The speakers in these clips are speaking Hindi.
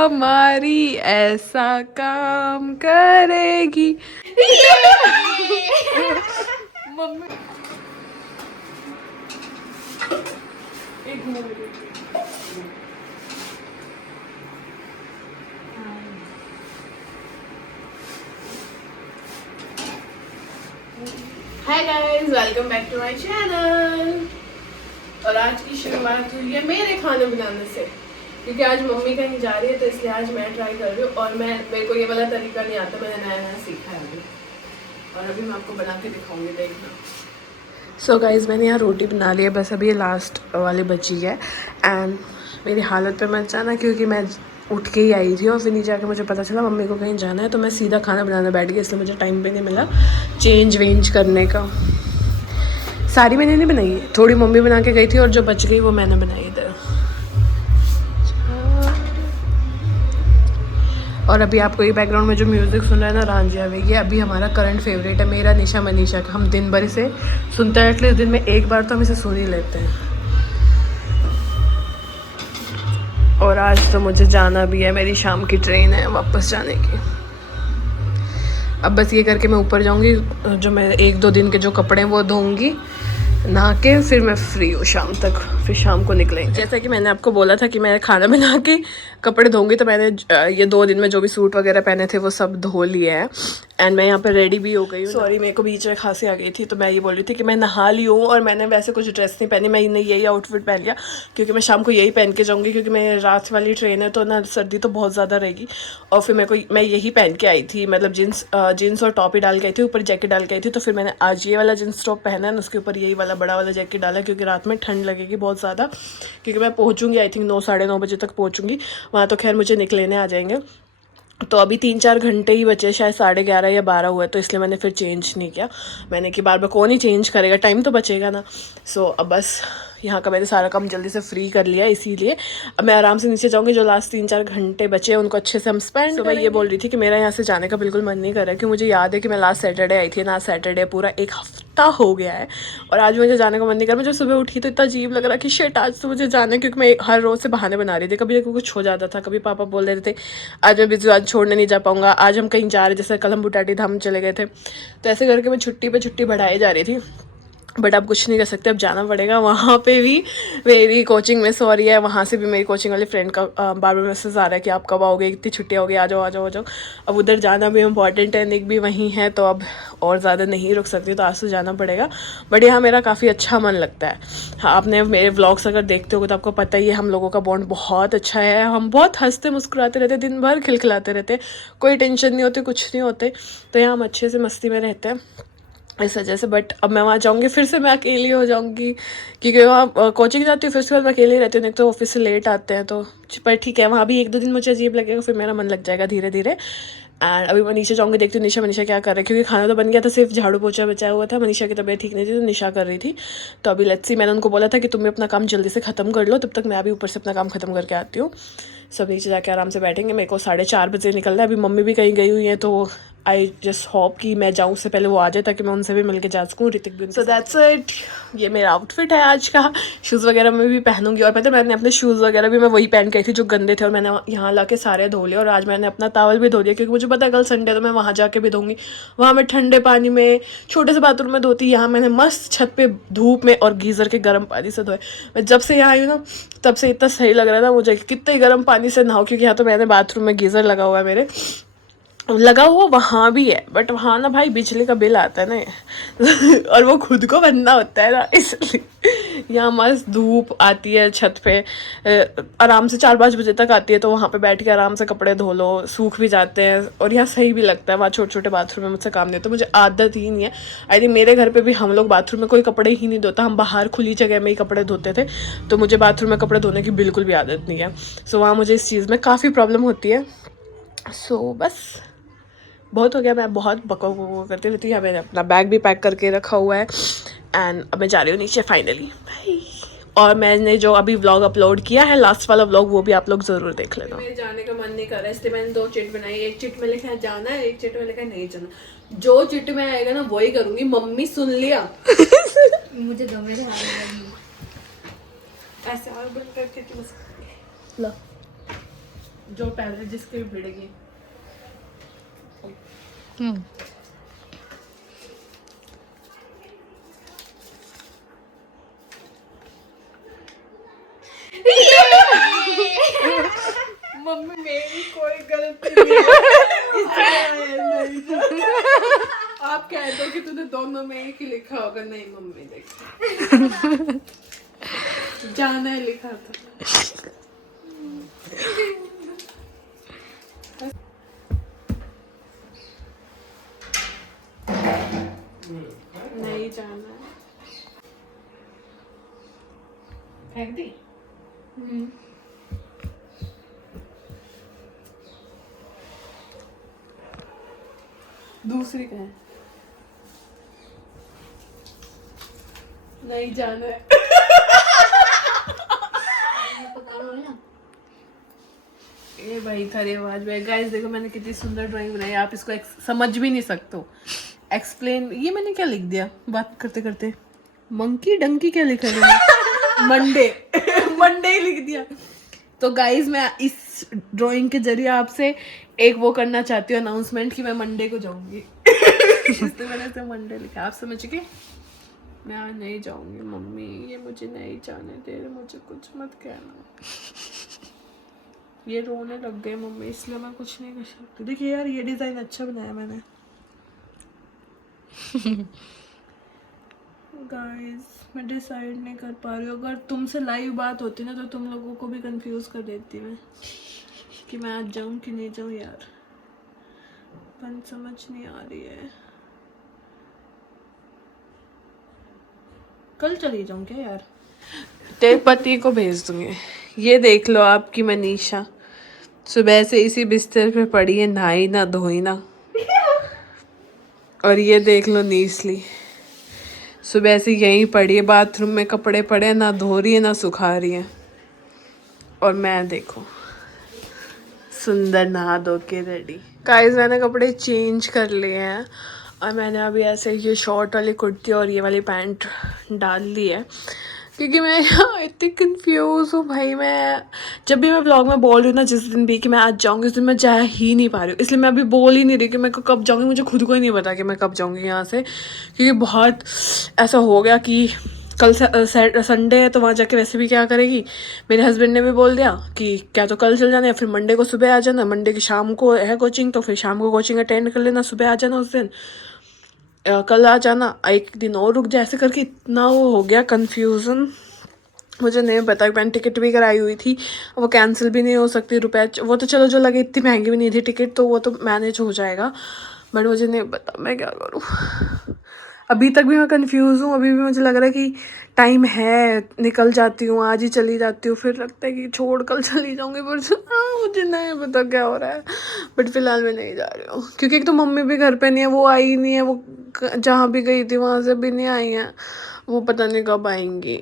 हमारी ऐसा काम करेगी। मम्मी एक minute. Hi guys, welcome back to my channel. और आज की शुरुआत हुई है मेरे खाने बनाने से, क्योंकि आज मम्मी कहीं जा रही है तो इसलिए आज मैं ट्राई कर रही हूँ। और मेरे को ये वाला तरीका नहीं आता, मैंने नया नया सीखा है अभी, और अभी मैं आपको बना के दिखाऊंगी, देखना। सो गाइस, मैंने यहाँ रोटी बना ली है, बस अभी ये लास्ट वाली बची है। एंड मेरी हालत पे मत जाना, क्योंकि मैं उठ के ही आई थी और फिर नीचे आके मुझे पता चला मम्मी को कहीं जाना है, तो मैं सीधा खाना बनाने बैठ गई, इसलिए मुझे टाइम पे नहीं मिला चेंज वेंज करने का। सारी मैंने नहीं बनाई है, थोड़ी मम्मी बना के गई थी और जो बच गई वो मैंने बनाई इधर। और अभी आपको ये बैकग्राउंड में जो म्यूज़िक सुन रहा है ना, रांझिया वे, ये अभी हमारा करंट फेवरेट है, मेरा निशा मनीषा का। हम दिन भर इसे सुनते हैं, एटलीस्ट दिन में एक बार तो हम इसे सुन ही लेते हैं। और आज तो मुझे जाना भी है, मेरी शाम की ट्रेन है वापस जाने की। अब बस ये करके मैं ऊपर जाऊंगी, जो मैं 1-2 दिन के जो कपड़े हैं वो धोऊंगी, नहा के फिर मैं फ्री हूँ शाम तक, फिर शाम को निकलेंगे। जैसा कि मैंने आपको बोला था कि मैं खाना बना के कपड़े धोऊंगी, तो मैंने ये 2 दिन में जो भी सूट वगैरह पहने थे वो सब धो लिए हैं। एंड मैं यहाँ पे रेडी भी हो गई हूँ। सॉरी, मेरे को बीच में खांसी आ गई थी, तो मैं ये बोल रही थी कि मैं नहा ली हूँ और मैंने वैसे कुछ ड्रेस नहीं पहनी, मैंने यही आउटफिट पहन लिया, क्योंकि मैं शाम को यही पहन के जाऊँगी, क्योंकि मैं रात वाली ट्रेन है तो ना सर्दी तो बहुत ज़्यादा रहेगी। और फिर मैं यही पहन के आई थी, मतलब जीन्स और टॉप ही डाल के आई थी, ऊपर जैकेट डाल के आई थी। तो फिर मैंने आज ये वाला जीन्स टॉप पहना है, उसके ऊपर यही वाला बड़ा वाला जैकेट डाला, क्योंकि रात में ठंड लगेगी बहुत ज़्यादा, क्योंकि मैं पहुँचूँगी आई थिंक 9-9:30 बजे तक पहुँचूँगी वहाँ। तो खैर मुझे निकलेने आ जाएंगे, तो अभी 3-4 घंटे ही बचे, शायद 11:30 या 12 हुए, तो इसलिए मैंने फिर चेंज नहीं किया। मैंने कि बार बार कौन ही चेंज करेगा, टाइम तो बचेगा ना। सो अब बस यहाँ का मैंने सारा काम जल्दी से फ्री कर लिया, इसीलिए अब मैं आराम से नीचे जाऊँगी। जो लास्ट 3-4 घंटे बचे हैं उनको अच्छे से हम स्पेंड करेंगे। मैं ये बोल रही थी कि मेरा यहाँ से जाने का बिल्कुल मन नहीं कर रहा है, क्योंकि मुझे याद है कि मैं लास्ट सैटरडे आई थी ना, सैटरडे पूरा 1 हफ्ता हो गया है, और आज मुझे जाने का मन नहीं कर रहा। मुझे सुबह उठी तो इतना अजीब लग रहा कि शिट, आज तो मुझे जाना है, क्योंकि मैं हर रोज़ से बहाने बना रही थी। कभी कुछ हो जाता था, कभी पापा बोल देते थे आज मैं बिजू, आज छोड़ने नहीं जा पाऊँगा, आज हम कहीं जा रहे, जैसे कल हम बुटाटी धाम चले गए थे। तो ऐसे करके मैं छुट्टी पे छुट्टी बढ़ाई जा रही थी, बट अब कुछ नहीं कर सकते, अब जाना पड़ेगा। वहाँ पे भी मेरी कोचिंग मिस हो रही है, वहाँ से भी मेरी कोचिंग वाली फ्रेंड का बार बार मैसेज आ रहा है कि आप कब आओगे, इतनी छुट्टियाँ हो गई, आ जाओ आ जाओ आ जाओ। अब उधर जाना भी इम्पॉर्टेंट है, निक भी वहीं है, तो अब और ज़्यादा नहीं रुक सकती, तो आज तो जाना पड़ेगा। बट यहाँ मेरा काफ़ी अच्छा मन लगता है। हाँ, आपने मेरे व्लॉग्स अगर देखते हो तो आपको पता ही है, हम लोगों का बॉन्ड बहुत अच्छा है, हम बहुत हंसते मुस्कुराते रहते, दिन भर खिलखिलाते रहते, कोई टेंशन नहीं होती, कुछ नहीं होते। तो यहाँ हम अच्छे से मस्ती में रहते हैं इस वजह से। बट अब मैं वहाँ जाऊँगी फिर से मैं अकेली हो जाऊँगी, क्योंकि वहाँ कोचिंग जाती हूँ, फिर उसके बाद मैं अकेली रहती हूँ, नहीं तो ऑफिस से लेट आते हैं। तो पर ठीक है, वहाँ भी 1-2 दिन मुझे अजीब लगेगा, फिर मेरा मन लग जाएगा धीरे धीरे। एंड अभी मैं नीचे जाऊँगी, देखती हूँ निशा मनीषा क्या कर रहे हैं, क्योंकि खाना तो बन गया था, सिर्फ झाड़ू पोछा बचाया हुआ था। मनीषा की तबीयत ठीक नहीं थी तो निशा कर रही थी। तो अभी लेट्स सी, मैंने उनको बोला था कि तुम अपना काम जल्दी से ख़त्म कर लो, तब तक मैं अभी ऊपर से अपना काम ख़त्म करके आती हूँ। सब नीचे जाके आराम से बैठेंगे। मेरे को 4:30 बजे निकलना है, अभी मम्मी भी कहीं गई हुई है, तो आई जस्ट होप कि मैं जाऊँ उससे पहले वो आ जाए, ताकि मैं उनसे भी मिलके जा सकूँ, ऋतिक भी। सो दैट्स इट, ये मेरा आउटफिट है आज का। शूज़ वगैरह मैं भी पहनूंगी, और पता है मैंने अपने शूज़ वगैरह भी मैं वही पहन के आई थी जो गंदे थे, और मैंने यहाँ ला के सारे धो लिए। और आज मैंने अपना टॉवल भी धो दिया, क्योंकि मुझे पता है कल संडे तो मैं वहाँ जाके भी धोऊंगी। वहाँ मैं ठंडे पानी में छोटे से बाथरूम में धोती, यहाँ मैंने मस्त छत पे धूप में और गीज़र के गर्म पानी से धोए। मैं जब से यहाँ आई हूँ ना, तब से इतना सही लग रहा था मुझे कि कितने गर्म पानी से नहाओ, क्योंकि यहाँ तो मैंने बाथरूम में गीज़र लगा हुआ है, मेरे लगा हुआ वहाँ भी है, बट वहाँ ना भाई बिजली का बिल आता है ना और वो खुद को बनना होता है ना, इसलिए यहाँ मस्त धूप आती है छत पे, आराम से 4-5 बजे तक आती है, तो वहाँ पे बैठ के आराम से कपड़े धो लो, सूख भी जाते हैं, और यहाँ सही भी लगता है। वहाँ छोटे छोटे बाथरूम में मुझसे काम नहीं होता, मुझे आदत ही नहीं है। आई थिंक मेरे घर पर भी हम लोग बाथरूम में कोई कपड़े ही नहीं धोता, हम बाहर खुली जगह में ही कपड़े धोते थे, तो मुझे बाथरूम में कपड़े धोने की बिल्कुल भी आदत नहीं है। सो वहाँ मुझे इस चीज़ में काफ़ी प्रॉब्लम होती है। सो बस बहुत हो गया, मैं बहुत बकवास करती रहती हूँ। मैंने अपना बैग भी पैक करके रखा हुआ है, एंड अब मैं जा रही हूँ नीचे फाइनली, बाय। और मैंने जो अभी व्लॉग अपलोड किया है, लास्ट वाला व्लॉग, वो भी आप लोग ज़रूर देख लेना। मेरे जाने का मन नहीं कर रहा है, इसलिए मैंने 2 चिट बनाई। एक चिट में लिखा है जाना है, एक चिट में लिखा है नहीं जाना। जो चिट में आएगा ना वही करूँगी। मम्मी सुन लिया मुझे दो मेरे हाथ में ऐसे और बंद करके लो। जो पहले जिसके भिड़ेगी। मम्मी मेरी कोई गलती नहीं है। आप कह दो कि तूने दोनों में एक ही लिखा होगा। नहीं मम्मी देख जाना है लिखा था। नहीं जाना है। फेंक दी। दूसरी कहाँ है? नहीं जाना है। ये भाई थारी आवाज में। गाइस देखो मैंने कितनी सुंदर ड्राइंग बनाई। आप इसको समझ भी नहीं सकते हो। एक्सप्लेन। ये मैंने क्या लिख दिया बात करते करते? मंकी डंकी क्या लिखा है? मंडे। मंडे ही लिख दिया। तो गाइस मैं इस ड्राइंग के जरिए आपसे एक वो करना चाहती हूँ अनाउंसमेंट कि मैं मंडे को जाऊंगी। इसलिए मैंने इसे मंडे लिखा। आप समझ गए? मैं आज नहीं जाऊंगी मम्मी, ये मुझे नहीं जाने दे रहे, मुझे कुछ मत कहना। ये रोने लग गए मम्मी, इसलिए मैं कुछ नहीं कर सकती। देखिए यार ये डिजाइन अच्छा बनाया मैंने। गाइस मैं डिसाइड नहीं कर पा रही हूँ। अगर तुमसे लाइव बात होती ना तो तुम लोगों को भी कंफ्यूज कर देती मैं कि मैं आज जाऊँ कि नहीं जाऊँ यार। पर समझ नहीं आ रही है। कल चली जाऊँ क्या यार? तेरे पति को भेज दूंगी। ये देख लो आपकी मनीषा सुबह से इसी बिस्तर पे पड़ी है, नहाई ना धोई ना। और ये देख लो नीसली सुबह से यहीं पड़ी है, बाथरूम में कपड़े पड़े, ना धो रही है ना सुखा रही है। और मैं देखो सुंदर नहा धो के रेडी। गाइस मैंने कपड़े चेंज कर लिए हैं और मैंने अभी ऐसे ये शॉर्ट वाली कुर्ती और ये वाली पैंट डाल ली है क्योंकि मैं यहाँ इतनी कंफ्यूज हूँ भाई। मैं जब भी मैं व्लॉग में बोल रही हूँ ना जिस दिन भी कि मैं आज जाऊँगी उस दिन मैं जा ही नहीं पा रही हूँ। इसलिए मैं अभी बोल ही नहीं रही कि मैं कब जाऊँगी। मुझे खुद को ही नहीं पता कि मैं कब जाऊँगी यहाँ से, क्योंकि बहुत ऐसा हो गया कि कल संडे है तो वहाँ जाके वैसे भी क्या करेगी। मेरे हस्बैंड ने भी बोल दिया कि क्या तो कल चल जाना या फिर मंडे को सुबह आ जाना। मंडे की शाम को है कोचिंग तो फिर शाम को कोचिंग अटेंड कर लेना, सुबह आ जाना उस दिन। कल आ जाना, एक दिन और रुक जा। ऐसे करके इतना वो हो गया कन्फ्यूज़न। मुझे नहीं पता। मैंने टिकट भी कराई हुई थी, वो कैंसिल भी नहीं हो सकती। रुपए वो तो चलो जो लगे इतनी महंगी भी नहीं थी टिकट, तो वो तो मैनेज हो जाएगा। बट मुझे नहीं पता मैं क्या करूँ। अभी तक भी मैं कंफ्यूज हूँ। अभी भी मुझे लग रहा है कि टाइम है, निकल जाती हूँ, आज ही चली जाती हूँ। फिर लगता है कि छोड़ कल चली जाऊँगी, पर मुझे नहीं पता क्या हो रहा है। बट फिलहाल मैं नहीं जा रही हूँ क्योंकि एक तो मम्मी भी घर पे नहीं है, वो आई नहीं है। वो जहाँ भी गई थी वहाँ से भी नहीं आई है। वो पता नहीं कब आएंगी।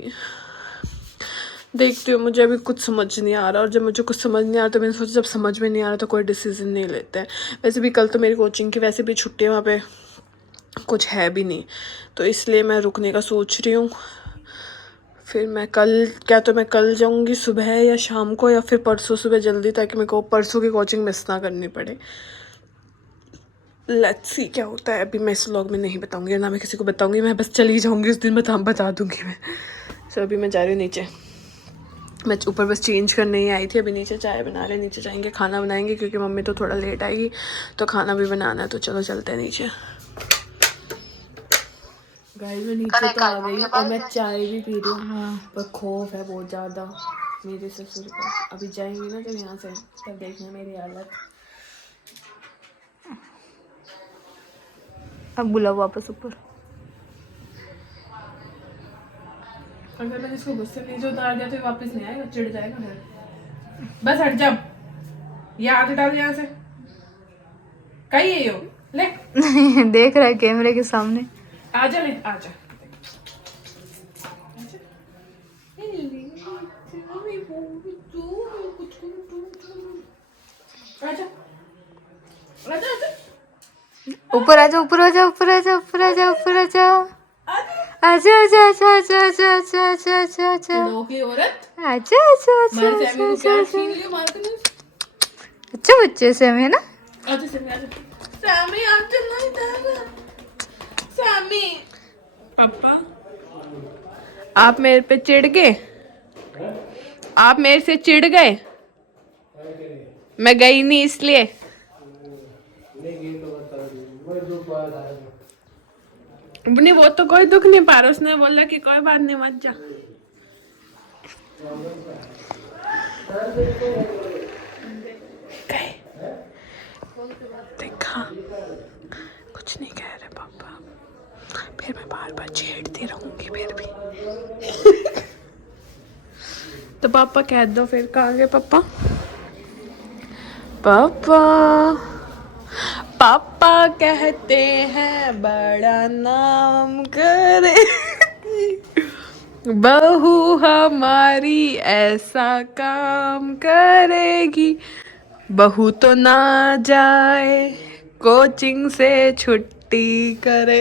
देखती हूँ। मुझे अभी कुछ समझ नहीं आ रहा, और जब मुझे कुछ समझ नहीं आ रहा तो मैंने सोचा जब समझ में नहीं आ रहा तो कोई डिसीजन नहीं लेते हैं। वैसे भी कल तो मेरी कोचिंग की वैसे भी छुट्टी है, वहाँ पे कुछ है भी नहीं, तो इसलिए मैं रुकने का सोच रही हूँ। फिर मैं कल क्या तो मैं कल जाऊँगी सुबह या शाम को, या फिर परसों सुबह जल्दी, ताकि मेरे को परसों की कोचिंग मिस ना करनी पड़े। लेट्स सी क्या होता है। अभी मैं इस व्लॉग में नहीं बताऊँगी, ना मैं किसी को बताऊँगी। मैं बस चली जाऊँगी उस दिन बता दूँगी मैं। सो अभी मैं जा रही हूँ नीचे। मैं ऊपर बस चेंज करने ही आई थी। अभी नीचे चाय बना रहे, नीचे जाएंगे खाना बनाएंगे क्योंकि मम्मी तो थोड़ा लेट आएगी तो खाना भी बनाना है। तो चलो चलते हैं नीचे। गाइस मैं नीचे तो आ गई और मैं चाय भी पी रही हूँ, पर खौफ है बहुत ज़्यादा मेरे ससुर का। अभी जाएंगी ना जब यहाँ से तब देखना मेरी हालत। अब बुलाओ वापस ऊपर। अगर मैंने इसको गुस्से में जो उतार दिया तो वापस नहीं आएगा, चिढ़ जाएगा फिर। बस हट जा, ये हाथ हटा दे यहाँ से। कहीं है यो ले। देख रहा है कैमरे के सामने। आजा ले आजा। ऊपर आजा, ऊपर आजा, ऊपर आजा, ऊपर आजा, ऊपर आजा, आजा, आजा, आजा, आजा, आजा, आजा, आजा, आजा, आजा, की औरत आजा, आजा, आजा, हमारी फैमिली को आजा, प्यार आजा, छीन लियो, मार के नहीं। अच्छे बच्चे से हम है ना। आजा सैमी आजा। सैमी आ चलना इधर। सैमी पापा आप मेरे पे चिढ़ गए। आप मेरे से चिढ़ गए। मैं गई नहीं इसलिए। नहीं वो तो कोई दुख नहीं पा रहा, उसने बोला कि कोई बात नहीं मत जा। गए। देखा कुछ नहीं कह रहे पापा, फिर मैं बार बार छेड़ती रहूंगी फिर भी। तो पापा कह दो फिर, कहाँ गए पापा? पापा पापा कहते हैं बड़ा नाम करे, बहू हमारी ऐसा काम करेगी, बहू तो ना जाए कोचिंग से छुट्टी करे।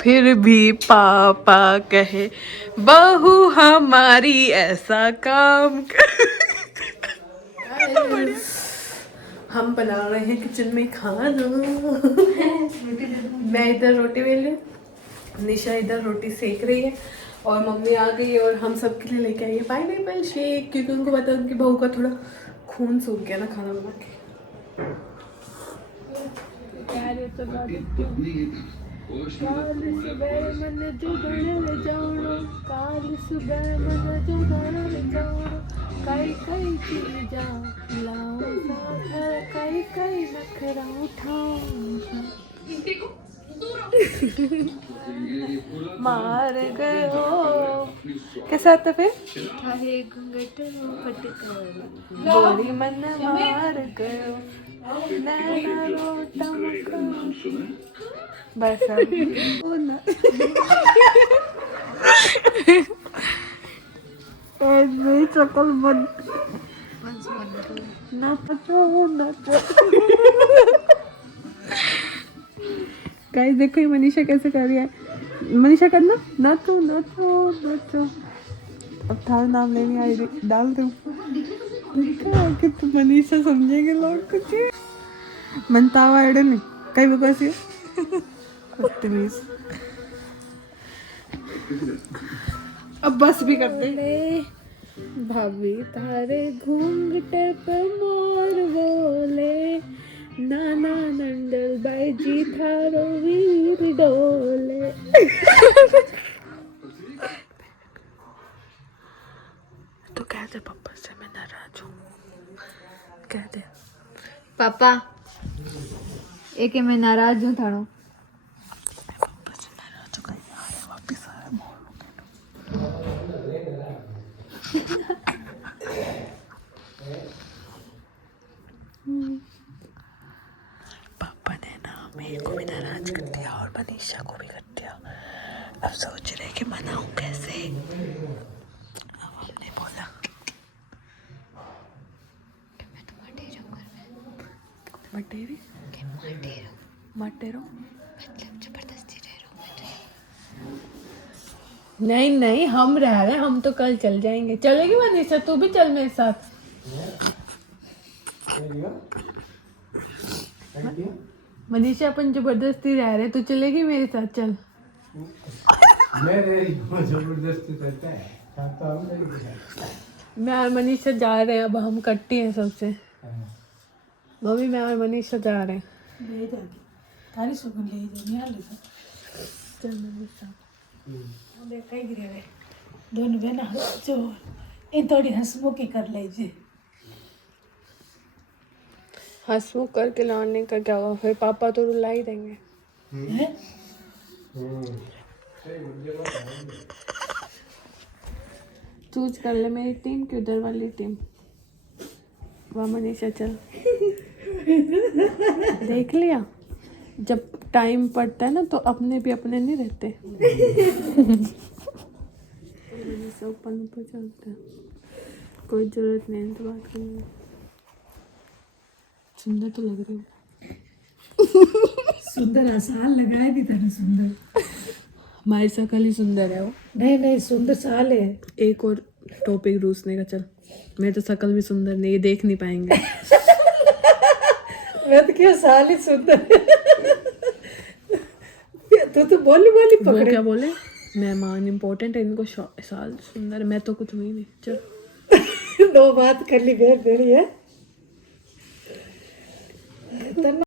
फिर भी पापा कहे बहू हमारी ऐसा काम करे। हम बना रहे हैं किचन में खाना। मैं इधर रोटी बेल रही हूँ, निशा इधर रोटी सेक रही है और मम्मी आ गई है और हम सबके लिए लेके आई है पाइनएप्पल शेक, क्योंकि उनको पता है उनकी बहू का थोड़ा खून सूख गया ना खाना बना के। मार गए हो कैसा आता फिर गोरी मन मार गयो नैना रोटा बस मेरी शकल बंद गाइस देखो ये मनीषा कैसे कर रही है। मनीषा करना नाचो नाचो नाचो। अब थारा नाम लेनी आई डाल दूं कि तुम मनीषा समझेंगे लोग कुछ मनतावा एडे नहीं कई बकवासी बदतमीज। अब बस भी कर दे। भाभी तारे घूंघटे पे मोर बोले, नाना नंदल बाई जी थारो वीर डोले। तो कह दे पापा से मैं नाराज हूँ, कह दे पापा एक मैं नाराज हूँ थानो। पापा से नाराज हो गई वापिस आ पापा ने ना मेरे को भी नाराज कर दिया और मनीषा को भी कर दिया। अब सोच रहे कि मनाऊं कैसे। अब हमने बोला मटेरी मटेरो मतलब जबरदस्ती रह नहीं नहीं हम रह रहे, हम तो कल चल जाएंगे। चलेगी मनीषा तू भी चल मेरे साथ। मनीषा अपन जबरदस्ती रह रहे, तू चलेगी मेरे साथ चल। मैं जबरदस्ती करता है तो हम नहीं। मैं और मनीषा जा रहे हैं, अब हम कट्टी हैं सबसे। मम्मी मैं और मनीषा जा रहे हैं। ले जाके तारी सुगन ले जानी हाल है चल मनीषा दे कई गिरे वे दोनों बहना जो इन थोड़ी हंसमुखी कर लीजिए। हंसमुख करके लाने का क्या हुआ, फिर पापा तो रुला ही देंगे। चूज कर ले मेरी टीम की उधर वाली टीम। वाह मनीषा चल। देख लिया जब टाइम पड़ता है ना तो अपने भी अपने नहीं रहते। मनीषा ऊपर ऊपर चलता है, कोई जरूरत नहीं है तो बात करने की। सुंदर तो लग रही है। सुंदर आसान लगाए भी था सुंदर। हमारी शकल ही सुंदर है वो। नहीं नहीं सुंदर साल है। एक और टॉपिक रूसने का चल। मेरी तो शकल भी सुंदर नहीं, ये देख नहीं पाएंगे। मैं तो क्या साल ही सुंदर। तो बोली बोली वो पकड़े। क्या बोले, मेहमान इम्पोर्टेंट है, इनको साल सुंदर है। मैं तो कुछ हुई नहीं। चल 2 बात कर ली, बेर बेड़ी है।